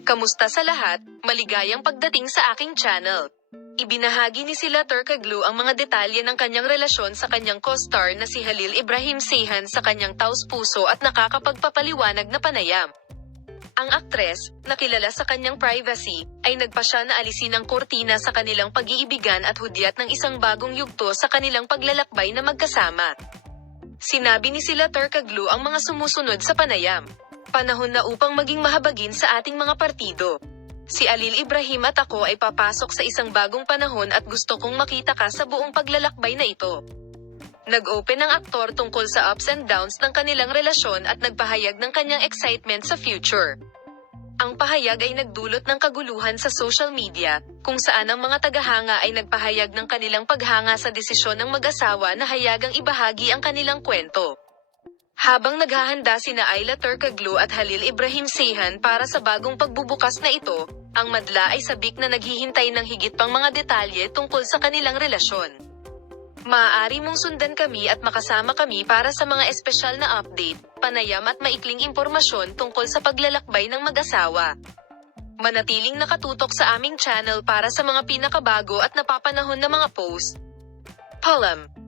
Kamusta sa lahat? Maligayang pagdating sa aking channel. Ibinahagi ni sila Turkoglu ang mga detalye ng kanyang relasyon sa kanyang co-star na si Halil Ibrahim Ceyhan sa kanyang taus-puso at nakakapagpapaliwanag na panayam. Ang aktres, na kilala sa kanyang privacy, ay nagpasya na alisin ang kurtina sa kanilang pag-iibigan at hudyat ng isang bagong yugto sa kanilang paglalakbay na magkasama. Sinabi ni sila Turkoglu ang mga sumusunod sa panayam. Panahon na upang maging mahabagin sa ating mga partido. Si Halil Ibrahim at ako ay papasok sa isang bagong panahon at gusto kong makita ka sa buong paglalakbay na ito. Nag-open ang aktor tungkol sa ups and downs ng kanilang relasyon at nagpahayag ng kanyang excitement sa future. Ang pahayag ay nagdulot ng kaguluhan sa social media, kung saan ang mga tagahanga ay nagpahayag ng kanilang paghanga sa desisyon ng mag-asawa na hayagang ibahagi ang kanilang kwento. Habang naghahanda sina Ayla Turkoglu at Halil Ibrahim Ceyhan para sa bagong pagbubukas na ito, ang madla ay sabik na naghihintay ng higit pang mga detalye tungkol sa kanilang relasyon. Maaari mong sundan kami at makasama kami para sa mga espesyal na update, panayam at maikling impormasyon tungkol sa paglalakbay ng mag-asawa. Manatiling nakatutok sa aming channel para sa mga pinakabago at napapanahon na mga post. Palam.